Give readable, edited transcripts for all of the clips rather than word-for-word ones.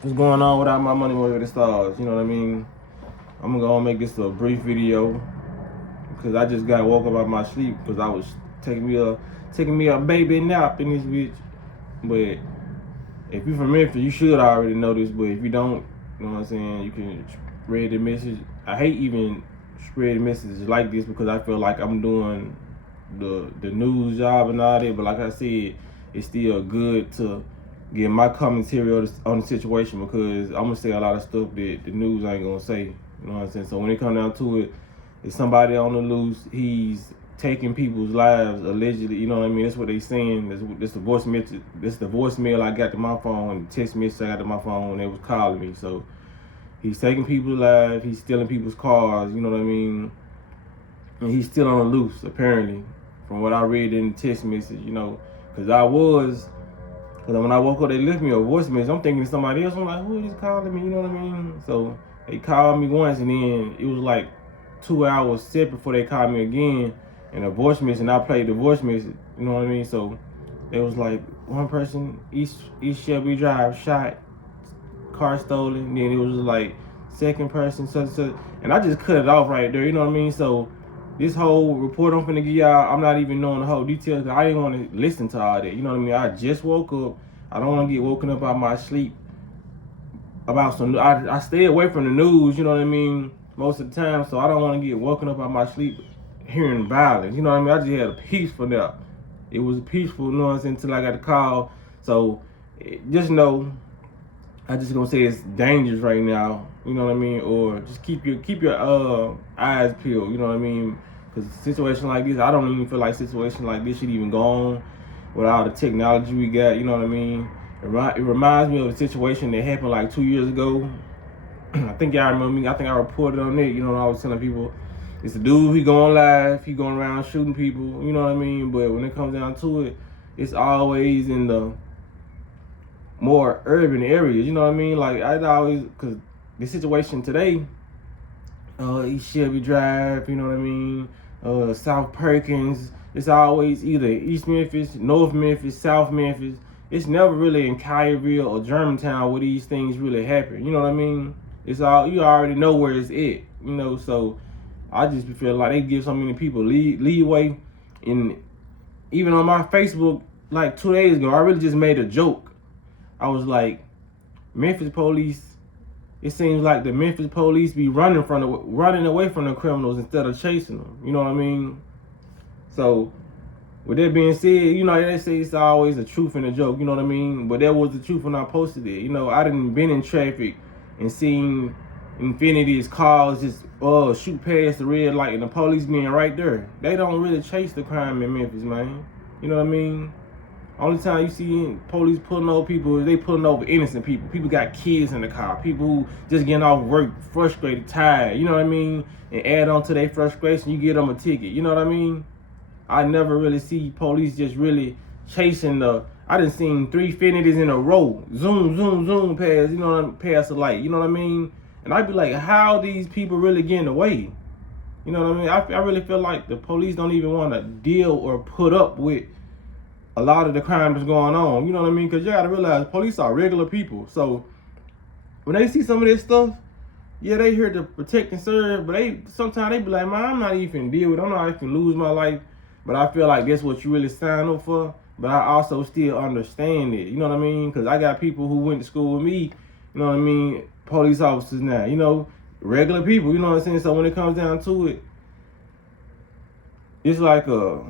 What's going on without my money motivated stars? You know what I mean? I'm gonna go and make this a brief video because I just got woke up out of my sleep because I was taking me a baby nap in this bitch. But if you're from Memphis, you should already know this. But if you don't, you know what I'm saying, you can spread the message. I hate even spreading messages like this because I feel like I'm doing the news job and all that. But like I said, it's still good to get my commentary on the situation because I'm gonna say a lot of stuff that the news ain't gonna say. You know what I'm saying? So when it comes down to it, if somebody on the loose, he's taking people's lives allegedly. You know what I mean? That's what they saying. That's the voice message. That's the voicemail I got to my phone. The text message I got to my phone. They was calling me. So he's taking people's lives. He's stealing people's cars. You know what I mean? And he's still on the loose apparently, from what I read in the text message. You know, because when I woke up, they left me a voice message. I'm thinking somebody else. I'm like, who is calling me? You know what I mean? So they called me once, and then it was like 2 hours separate before they called me again, and a voice message. And I played the voice message. You know what I mean? So it was like one person, East Shelby Drive, shot, car stolen. Then it was like second person, such. And I just cut it off right there. You know what I mean? So this whole report I'm finna give y'all, I'm not even knowing the whole details because I didn't want to listen to all that. You know what I mean? I just woke up. I don't want to get woken up out of my sleep about some. I stay away from the news. You know what I mean? Most of the time, so I don't want to get woken up out of my sleep hearing violence. You know what I mean? I just had a peaceful nap. It was peaceful, you know what I'm saying, until I got a call. So just know, I just gonna say it's dangerous right now. You know what I mean? Or just keep your eyes peeled. You know what I mean? Because a situation like this, I don't even feel like situation like this should even go on with all the technology we got. You know what I mean? It reminds me of a situation that happened like 2 years ago. I think y'all remember me. I think I reported on it. You know, I was telling people, it's a dude, he going live, he going around shooting people. You know what I mean? But when it comes down to it, it's always in the more urban areas. You know what I mean? Like I always, cause the situation today, East Shelby Drive. You know what I mean? South Perkins. It's always either East Memphis, North Memphis, South Memphis. It's never really in Collierville or Germantown where these things really happen. You know what I mean? It's all, you already know where it's at. You know, so I just feel like they give so many people leeway. And even on my Facebook, like 2 days ago, I really just made a joke. I was like, Memphis police. It seems like the Memphis police be running away from the criminals instead of chasing them. You know what I mean? So with that being said, you know, they say it's always a truth and a joke, you know what I mean? But that was the truth when I posted it. You know, I done been in traffic and seen Infinity's cars just shoot past the red light and the police being right there. They don't really chase the crime in Memphis, man. You know what I mean? Only time you see police pulling over people is they pulling over innocent people. People got kids in the car. People who just getting off work, frustrated, tired. You know what I mean? And add on to their frustration, you get them a ticket. You know what I mean? I never really see police just really chasing I done seen 3 Infinities in a row. Zoom, zoom, zoom past, you know, past the light. You know what I mean? And I'd be like, how these people really getting away? You know what I mean? I really feel like the police don't even want to deal or put up with a lot of the crime that's going on. You know what I mean? Because you got to realize police are regular people. So when they see some of this stuff, yeah, they here to protect and serve, but sometimes they be like, man, I'm not even deal with it. I'm not even lose my life. But I feel like that's what you really sign up for. But I also still understand it. You know what I mean? Because I got people who went to school with me, you know what I mean, police officers now, you know, regular people, you know what I'm saying? So when it comes down to it, it's like a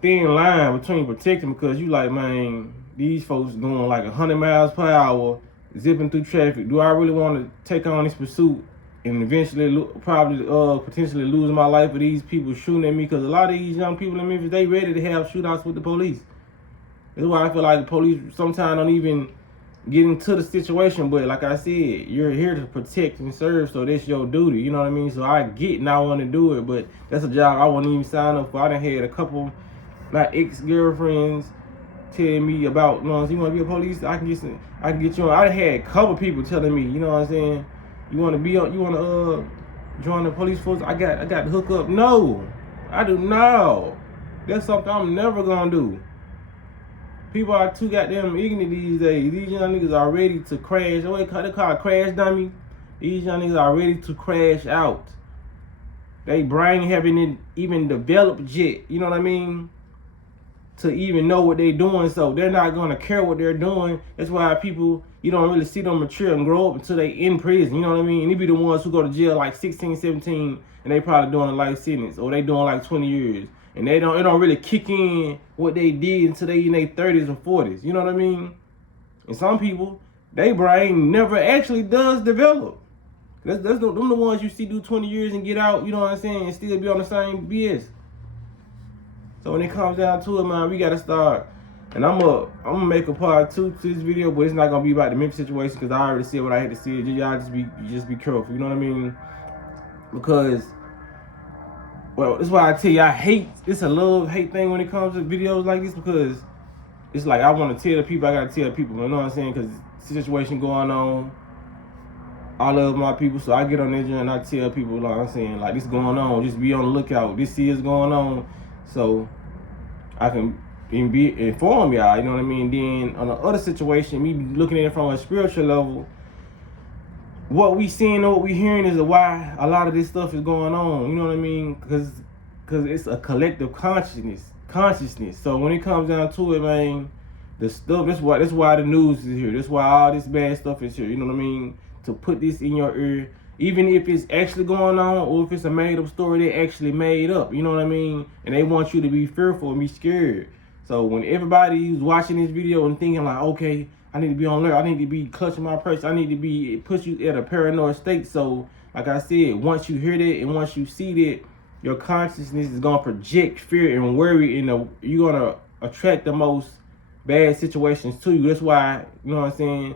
thin line between protecting, because you like, man, these folks going like 100 miles per hour, zipping through traffic. Do I really want to take on this pursuit and eventually probably potentially lose my life with these people shooting at me? Because a lot of these young people in Memphis, they ready to have shootouts with the police. That's why I feel like the police sometimes don't even get into the situation. But like I said, you're here to protect and serve, so that's your duty. You know what I mean? So I get and I want to do it, but that's a job I wouldn't even sign up for. I done had a couple, my ex-girlfriends tell me about, you know, you want to be a police? I can get you on. I had a couple people telling me, you know what I'm saying? You want to join the police force? I got the hook up. No, I do not. That's something I'm never gonna do. People are too goddamn ignorant these days. These young niggas are ready to crash. They call it crash dummy. These young niggas are ready to crash out. They brain haven't even developed yet. You know what I mean? To even know what they're doing, so they're not gonna care what they're doing. That's why people, you don't really see them mature and grow up until they in prison. You know what I mean? And they be the ones who go to jail like 16, 17, and they probably doing a life sentence, or they doing like 20 years, and it don't really kick in what they did until they in their 30s or 40s. You know what I mean? And some people, their brain never actually does develop. Them the ones you see do 20 years and get out. You know what I'm saying? And still be on the same BS. So when it comes down to it, man, we gotta start. And I'm gonna make a part 2 to this video, but it's not gonna be about the Memphis situation because I already said what I had to say. Y'all just be careful. You know what I mean? Because, well, that's why I tell you I hate. It's a love-hate thing when it comes to videos like this, because it's like I want to tell the people. I gotta tell people. You know what I'm saying? Because the situation going on. I love my people, so I get on there and I tell people, like I'm saying, like, this going on. Just be on the lookout. This is going on. So I can inform y'all, you know what I mean? Then on the other situation, me looking at it from a spiritual level, what we seeing and what we hearing is why a lot of this stuff is going on. You know what I mean? Because it's a collective consciousness. So when it comes down to it, man, the stuff, that's why the news is here. That's why all this bad stuff is here. You know what I mean? To put this in your ear. Even if it's actually going on, or if it's a made-up story they actually made up, you know what I mean? And they want you to be fearful and be scared. So when everybody's watching this video and thinking like, okay, I need to be on alert, I need to be clutching my purse, I need to be, it puts you at a paranoid state. So like I said, once you hear that and once you see that, your consciousness is gonna project fear and worry, and you're gonna attract the most bad situations to you. That's why, you know what I'm saying,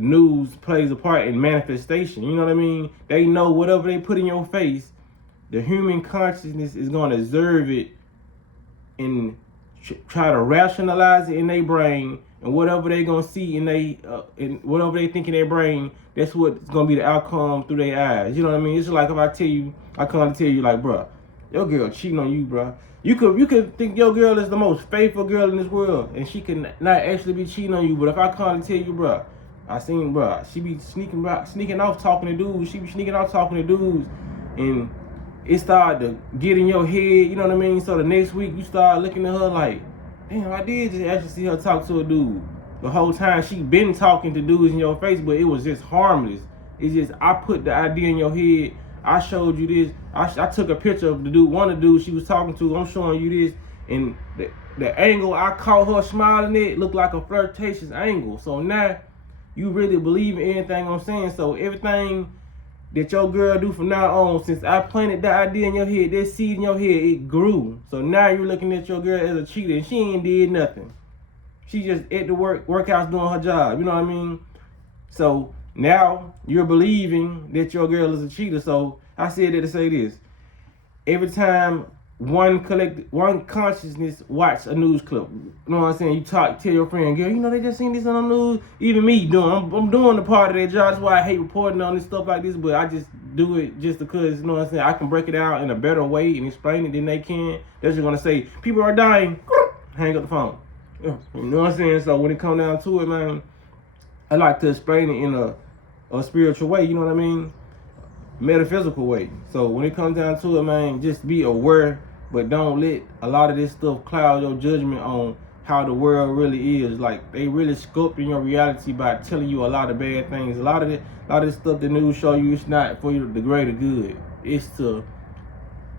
news plays a part in manifestation. You know what I mean? They know whatever they put in your face, the human consciousness is going to observe it and try to rationalize it in their brain, and whatever they going to see in whatever they think in their brain, that's what's going to be the outcome through their eyes. You know what I mean? It's like if I come to tell you like, bruh, your girl cheating on you, bruh. You could think your girl is the most faithful girl in this world, and she can not actually be cheating on you. But if I come to tell you, bruh, I seen, bruh, she be sneaking off talking to dudes. She be sneaking off talking to dudes. And it started to get in your head, you know what I mean? So the next week, you start looking at her like, damn, I did just actually see her talk to a dude. The whole time she been talking to dudes in your face, but it was just harmless. It's just, I put the idea in your head. I showed you this. I took a picture of the dude, one of the dudes she was talking to. I'm showing you this. And the angle I caught her smiling at looked like a flirtatious angle. So now, you really believe in anything I'm saying. So everything that your girl do from now on, since I planted that idea in your head, that seed in your head, it grew. So now you're looking at your girl as a cheater, and she ain't did nothing. She just at the workhouse doing her job. You know what I mean? So now you're believing that your girl is a cheater. So I said that to say this. Every time one consciousness watch a news clip, you know what I'm saying? You tell your friend, girl, you know they just seen this on the news. Even me doing, I'm doing the part of that job. That's why I hate reporting on this stuff like this. But I just do it just because, you know what I'm saying, I can break it out in a better way and explain it than they can. They're just gonna say people are dying. Hang up the phone. You know what I'm saying? So when it comes down to it, man, I like to explain it in a spiritual way. You know what I mean? Metaphysical way. So when it comes down to it, man, just be aware. But don't let a lot of this stuff cloud your judgment on how the world really is. Like, they really sculpting your reality by telling you a lot of bad things. A lot of this stuff the news show you, it's not for the greater good. It's to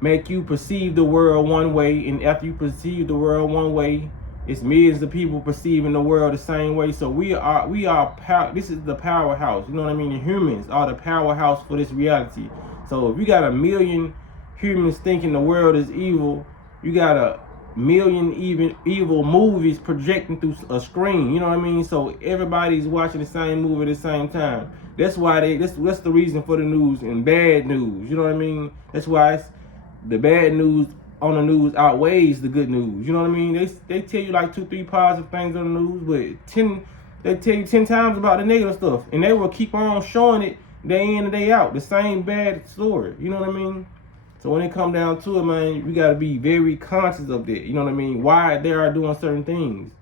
make you perceive the world one way, and after you perceive the world one way, it's millions of people perceiving the world the same way. So we are this is the powerhouse. You know what I mean? The humans are the powerhouse for this reality. So if you got a million humans thinking the world is evil, you got a million even evil movies projecting through a screen. You know what I mean? So everybody's watching the same movie at the same time. That's why that's the reason for the news and bad news. You know what I mean? That's why it's the bad news on the news outweighs the good news. You know what I mean? They tell you like 2-3 positive things on the news, but they tell you 10 times about the negative stuff, and they will keep on showing it day in and day out, the same bad story. You know what I mean? So when it come down to it, man, we got to be very conscious of that. You know what I mean? Why they are doing certain things.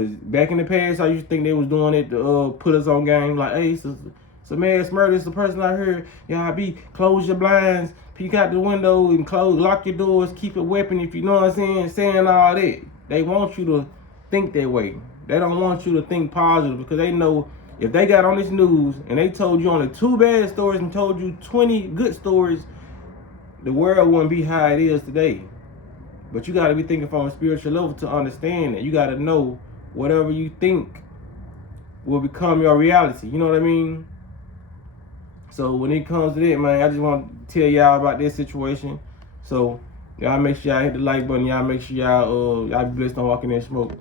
Cause back in the past, I used to think they was doing it to put us on game. Like, hey, it's a mass murder. It's a person out here. Y'all close your blinds, peek out the window, and lock your doors, keep a weapon if you know what I'm saying. Saying all that. They want you to think that way. They don't want you to think positive because they know if they got on this news and they told you only 2 bad stories and told you 20 good stories, the world wouldn't be how it is today. But you got to be thinking from a spiritual level to understand that. You got to know whatever you think will become your reality. You know what I mean? So when it comes to that, man, I just want to tell y'all about this situation. So y'all make sure y'all hit the like button. Y'all make sure y'all be blessed on walking in smoke.